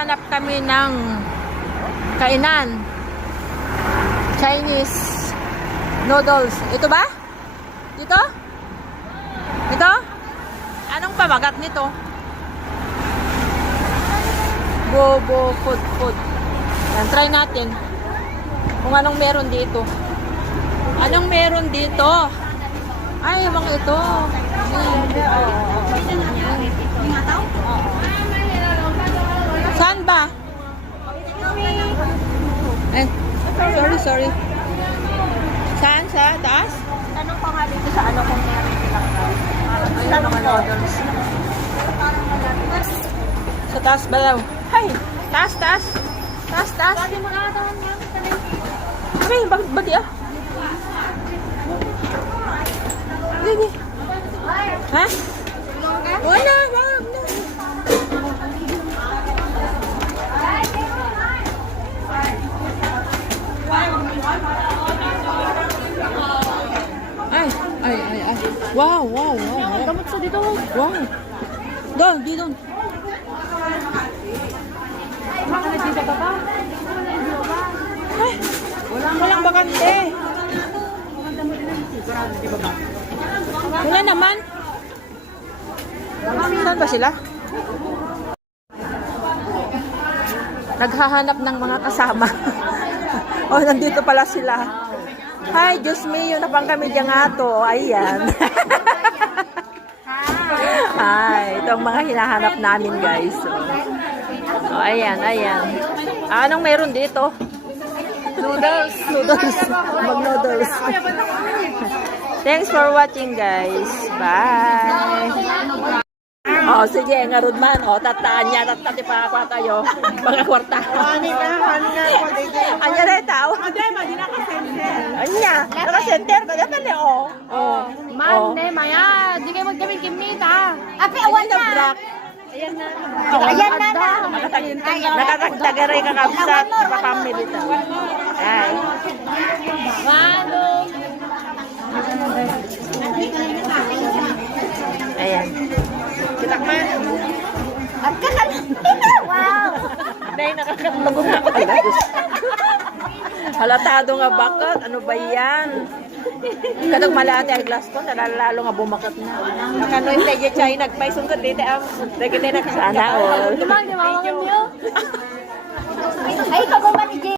Naghahanap kami ng kainan. Chinese noodles. Ito ba? Dito? Ito? Anong pamagat nito? Bobo food. Yan, try natin. Kung anong meron dito. Anong meron dito? Ay, mga ito. Saan ba? Eh, sorry. Saan? Sa taas? Tanong ko nga dito sa ano kung meron silang ayun mga noodles. Sa taas ba daw? Hay! Taas! Sabi mo nga daw niya. Ay, bagi ah. Gigi. Ha? Wala, wag na. Ay. Wow. Gamot sa dito. Wow. Doon, di doon. Dito ba ba? Ay, walang bakante. Wala naman. Saan ba sila? Naghahanap ng mga kasama. Oh, nandito pala sila. Hi, Diyos mío, napang kami dyan nga to. Ayan. Hi, ito ang mga hinahanap namin, guys. So, ayan. Anong meron dito? Noodles. Mag-noodles. Thanks for watching, guys. Bye. Oh, sige, nga Rudman. Oh, tataan niya. Tatati pa ako kayo. Mga kwarta. Anya na tao. Anya. Naka-center ka na tali, oh. Man, maya. Di kayo magkaming kimnita. Api, awan na. Ayan na. Nakatagtagaray ka kapsat. Napakami dito. Ay. Manong. Ayan. Kitakman. At kakalang. Wow. Dahil nakakatlagong na ako. Halatado nga bakit? Ano ba yan? Katong malate ang glass ko, nalalalo nga bumakat na. Nakano yung tayo China, nagpay sungkot dito ang nagkita na kasana all. Di ba, niyo? Ay, kaguman ni Jay.